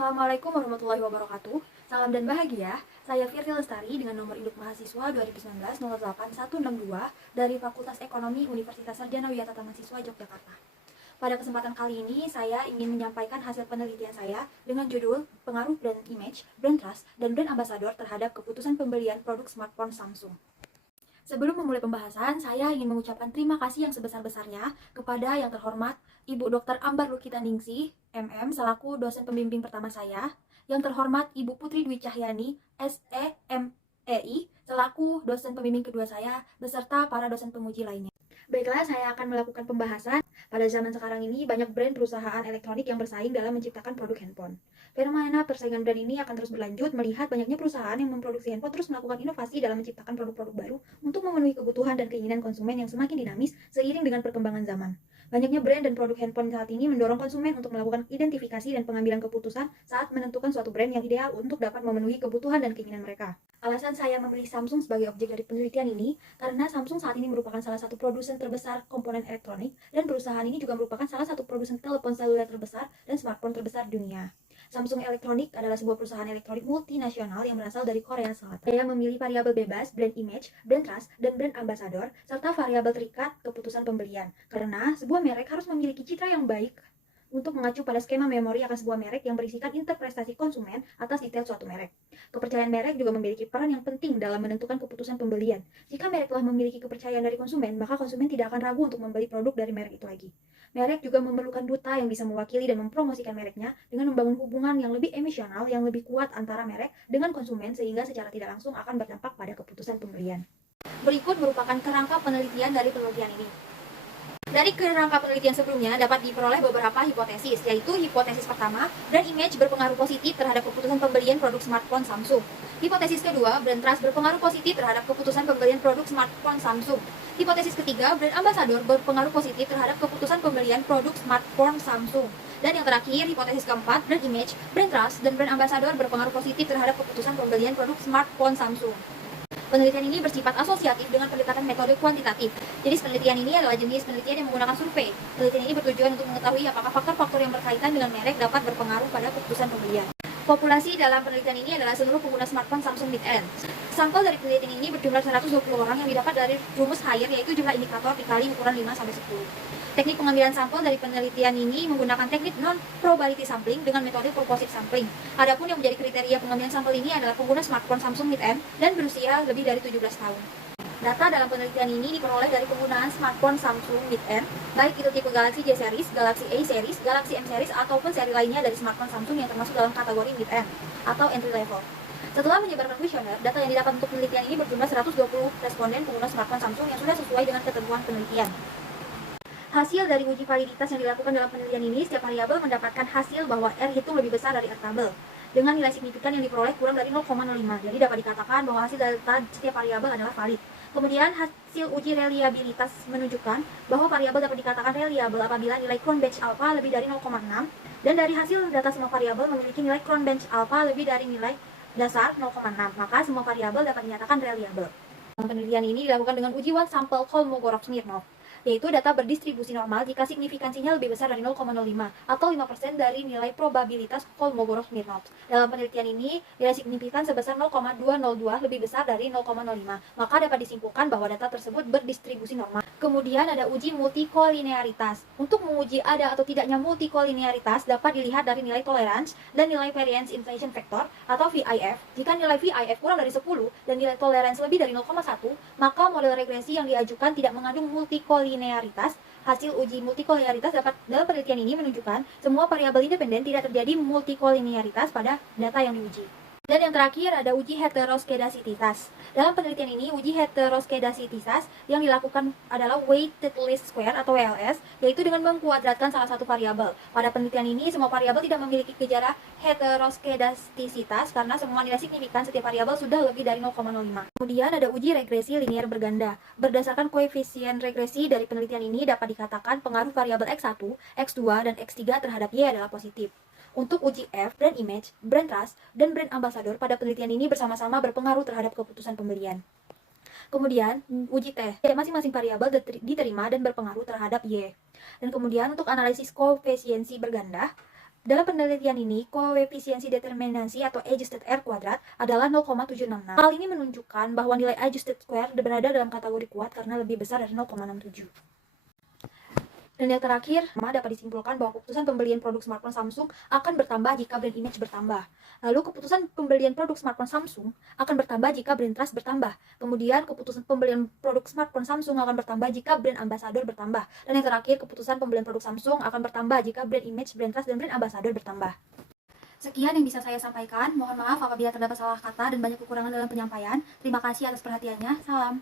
Assalamualaikum warahmatullahi wabarakatuh. Salam dan bahagia. Saya Firti Lestari dengan nomor induk mahasiswa 2019-08162 dari Fakultas Ekonomi Universitas Sarjana Wiyata Mahasiswa Yogyakarta. Pada kesempatan kali ini, saya ingin menyampaikan hasil penelitian saya dengan judul Pengaruh Brand Image, Brand Trust, dan Brand Ambassador terhadap keputusan pembelian produk smartphone Samsung. Sebelum memulai pembahasan, saya ingin mengucapkan terima kasih yang sebesar-besarnya kepada yang terhormat Ibu Dr. Ambar Lukita Ningsih, MM, selaku dosen pembimbing pertama saya, yang terhormat Ibu Putri Dwi Cahyani, SEMEI, selaku dosen pembimbing kedua saya, beserta para dosen penguji lainnya. Baiklah, saya akan melakukan pembahasan. Pada zaman sekarang ini, banyak brand perusahaan elektronik yang bersaing dalam menciptakan produk handphone. Fenomena persaingan brand ini akan terus berlanjut melihat banyaknya perusahaan yang memproduksi handphone terus melakukan inovasi dalam menciptakan produk-produk baru untuk memenuhi kebutuhan dan keinginan konsumen yang semakin dinamis seiring dengan perkembangan zaman. Banyaknya brand dan produk handphone saat ini mendorong konsumen untuk melakukan identifikasi dan pengambilan keputusan saat menentukan suatu brand yang ideal untuk dapat memenuhi kebutuhan dan keinginan mereka. Alasan saya memilih Samsung sebagai objek dari penelitian ini karena Samsung saat ini merupakan salah satu produsen terbesar komponen elektronik dan perusahaan ini juga merupakan salah satu produsen telepon seluler terbesar dan smartphone terbesar di dunia. Samsung Electronics adalah sebuah perusahaan elektronik multinasional yang berasal dari Korea Selatan. Saya memilih variabel bebas, brand image, brand trust, dan brand ambassador, serta variabel terikat keputusan pembelian. Karena sebuah merek harus memiliki citra yang baik untuk mengacu pada skema memori akan sebuah merek yang berisikan interpretasi konsumen atas detail suatu merek. Kepercayaan merek juga memiliki peran yang penting dalam menentukan keputusan pembelian. Jika merek telah memiliki kepercayaan dari konsumen, maka konsumen tidak akan ragu untuk membeli produk dari merek itu lagi. Merek juga memerlukan duta yang bisa mewakili dan mempromosikan mereknya dengan membangun hubungan yang lebih emosional, yang lebih kuat antara merek dengan konsumen sehingga secara tidak langsung akan berdampak pada keputusan pembelian. Berikut merupakan kerangka penelitian dari penelitian ini. Dari kerangka penelitian sebelumnya dapat diperoleh beberapa hipotesis, yaitu hipotesis pertama, brand image berpengaruh positif terhadap keputusan pembelian produk smartphone Samsung. Hipotesis kedua, brand trust berpengaruh positif terhadap keputusan pembelian produk smartphone Samsung. Hipotesis ketiga, brand ambassador berpengaruh positif terhadap keputusan pembelian produk smartphone Samsung. Dan yang terakhir, hipotesis keempat, brand image, brand trust, dan brand ambassador berpengaruh positif terhadap keputusan pembelian produk smartphone Samsung. Penelitian ini bersifat asosiatif dengan pendekatan metode kuantitatif. Jadi penelitian ini adalah jenis penelitian yang menggunakan survei. Penelitian ini bertujuan untuk mengetahui apakah faktor-faktor yang berkaitan dengan merek dapat berpengaruh pada keputusan pembelian. Populasi dalam penelitian ini adalah seluruh pengguna smartphone Samsung mid-end. Sampel dari penelitian ini berjumlah 120 orang yang didapat dari rumus Haier, yaitu jumlah indikator dikali ukuran 5-10. Teknik pengambilan sampel dari penelitian ini menggunakan teknik non-probability sampling dengan metode proportive sampling. Adapun yang menjadi kriteria pengambilan sampel ini adalah pengguna smartphone Samsung mid-end dan berusia lebih dari 17 tahun. Data dalam penelitian ini diperoleh dari penggunaan smartphone Samsung mid-end, baik itu tipe Galaxy J series, Galaxy A series, Galaxy M series, ataupun seri lainnya dari smartphone Samsung yang termasuk dalam kategori mid-end atau entry level. Setelah menyebarkan kuesioner, data yang didapat untuk penelitian ini berjumlah 120 responden pengguna smartphone Samsung yang sudah sesuai dengan ketentuan penelitian. Hasil dari uji validitas yang dilakukan dalam penelitian ini, setiap variabel mendapatkan hasil bahwa R hitung lebih besar dari R tabel, dengan nilai signifikan yang diperoleh kurang dari 0,05. Jadi dapat dikatakan bahwa hasil data setiap variabel adalah valid. Kemudian hasil uji reliabilitas menunjukkan bahwa variabel dapat dikatakan reliable apabila nilai Cronbench alpha lebih dari 0,6, dan dari hasil data semua variabel memiliki nilai Cronbench alpha lebih dari nilai dasar 0,6, maka semua variabel dapat dinyatakan reliable. Penelitian ini dilakukan dengan uji one sample Kolmogorov-Smirnov, yaitu data berdistribusi normal jika signifikansinya lebih besar dari 0,05 atau 5% dari nilai probabilitas Kolmogorov-Smirnov. Dalam penelitian ini, nilai signifikan sebesar 0,202 lebih besar dari 0,05, maka dapat disimpulkan bahwa data tersebut berdistribusi normal. Kemudian ada uji multikolinearitas. Untuk menguji ada atau tidaknya multikolinearitas dapat dilihat dari nilai tolerance dan nilai variance inflation factor atau VIF. Jika nilai VIF kurang dari 10 dan nilai tolerance lebih dari 0,1, maka model regresi yang diajukan tidak mengandung multikolinearitas. Hasil uji multikolinearitas dalam penelitian ini menunjukkan semua variabel independen tidak terjadi multikolinearitas pada data yang diuji. Dan yang terakhir ada uji heteroskedasititas. Dalam penelitian ini, uji heteroskedasititas yang dilakukan adalah weighted least square atau WLS, yaitu dengan mengkuadratkan salah satu variabel. Pada penelitian ini, semua variabel tidak memiliki gejala heteroskedastisitas karena semua nilai signifikan setiap variabel sudah lebih dari 0,05. Kemudian ada uji regresi linear berganda. Berdasarkan koefisien regresi dari penelitian ini dapat dikatakan pengaruh variabel X1, X2, dan X3 terhadap Y adalah positif. Untuk uji F, brand image, brand trust, dan brand ambassador pada penelitian ini bersama-sama berpengaruh terhadap keputusan pembelian. Kemudian, uji T, masing-masing variabel diterima dan berpengaruh terhadap Y. Dan kemudian untuk analisis koefisiensi berganda, Dalam penelitian ini, koefisiensi determinasi atau adjusted R kuadrat adalah 0,766. Hal ini menunjukkan bahwa nilai adjusted square berada dalam kategori kuat karena lebih besar dari 0,67. Dan yang terakhir, dapat disimpulkan bahwa keputusan pembelian produk smartphone Samsung akan bertambah jika brand image bertambah. Lalu keputusan pembelian produk smartphone Samsung akan bertambah jika brand trust bertambah. Kemudian keputusan pembelian produk smartphone Samsung akan bertambah jika brand ambassador bertambah. Dan yang terakhir, keputusan pembelian produk Samsung akan bertambah jika brand image, brand trust, dan brand ambassador bertambah. Sekian yang bisa saya sampaikan. Mohon maaf apabila terdapat salah kata dan banyak kekurangan dalam penyampaian. Terima kasih atas perhatiannya. Salam.